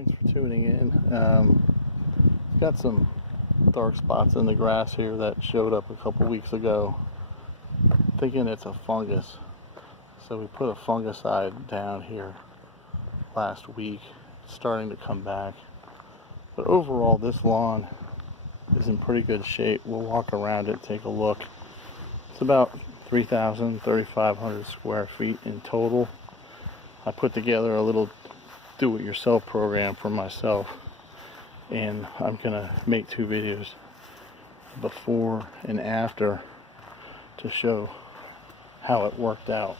Thanks for tuning in. Got some dark spots in the grass here that showed up a couple weeks ago. Thinking it's a fungus. So we put a fungicide down here last week. It's starting to come back. But overall, this lawn is in pretty good shape. We'll walk around it, take a look. It's about 3,500 square feet in total. I put together a little do-it-yourself program for myself, and I'm gonna make 2 videos before and after to show how it worked out.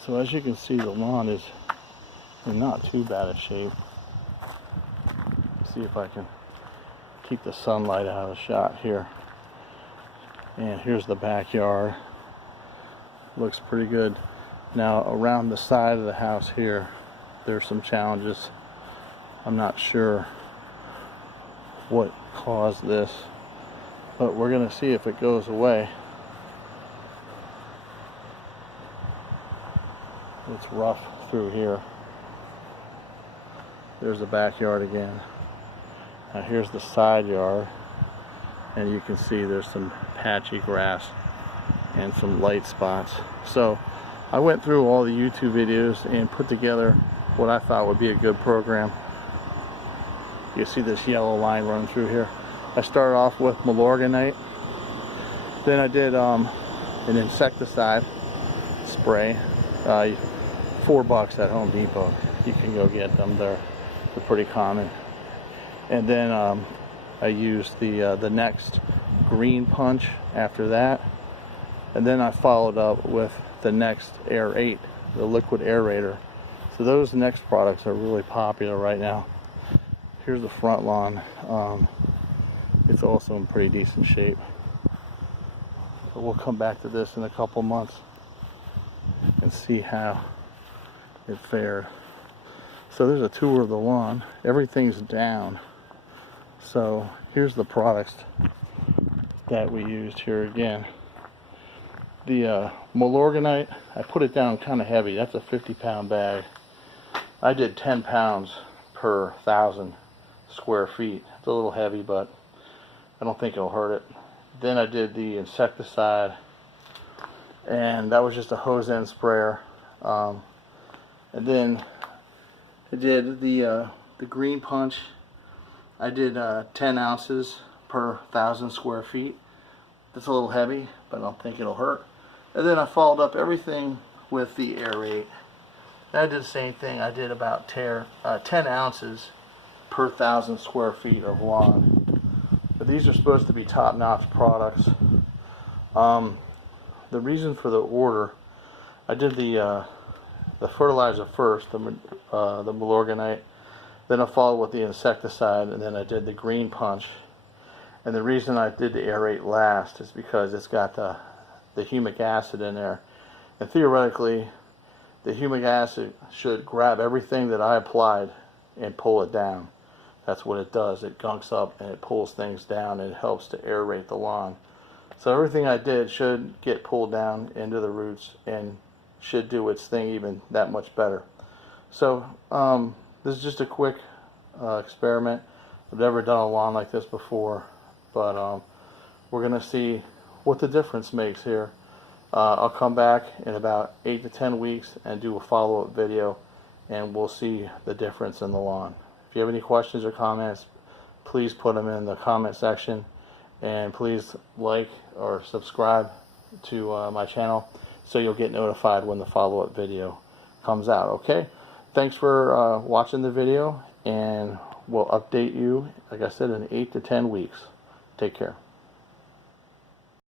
So as you can see, the lawn is in not too bad a shape. See if I can keep the sunlight out of the shot here. And here's the backyard. Looks pretty good. Now around the side of the house here, there's some challenges. I'm not sure what caused this, but we're gonna see if it goes away. It's rough through here. There's the backyard again. Now here's the side yard, and you can see there's some patchy grass and some light spots. So I went through all the YouTube videos and put together what I thought would be a good program. You see this yellow line running through here. I started off with Milorganite. Then I did an insecticide spray. $4 at Home Depot. You can go get them. They're pretty common. And then I used the next Greenpunch after that. And then I followed up with the next Aerate, the liquid aerator. So those next products are really popular right now. Here's the front lawn. It's also in pretty decent shape. But we'll come back to this in a couple months and see how it fared. So there's a tour of the lawn. Everything's down. So here's the products that we used here again. The Milorganite, I put it down kind of heavy. That's a 50-pound bag. I did 10 pounds per 1,000 square feet. It's a little heavy, but I don't think it'll hurt it. Then I did the insecticide, and that was just a hose end sprayer. And then I did the Greenpunch. I did 10 ounces per 1,000 square feet. That's a little heavy, but I don't think it'll hurt. And then I followed up everything with the Aerate. And I did the same thing. I did about 10 ounces per 1,000 square feet of lawn. But these are supposed to be top-notch products. The reason for the order, I did the fertilizer first, the Milorganite. Then I followed with the insecticide, and then I did the Greenpunch. And the reason I did the Aerate last is because it's got the humic acid in there. And theoretically, the humic acid should grab everything that I applied and pull it down. That's what it does. It gunks up and it pulls things down, and it helps to aerate the lawn. So everything I did should get pulled down into the roots and should do its thing even that much better. So this is just a quick experiment. I've never done a lawn like this before, but we're going to see what the difference makes here. I'll come back in about 8 to 10 weeks and do a follow-up video, and we'll see the difference in the lawn. If you have any questions or comments, please put them in the comment section, and please like or subscribe to my channel so you'll get notified when the follow-up video comes out. Okay, thanks for watching the video, and we'll update you, like I said, in 8 to 10 weeks. Take care.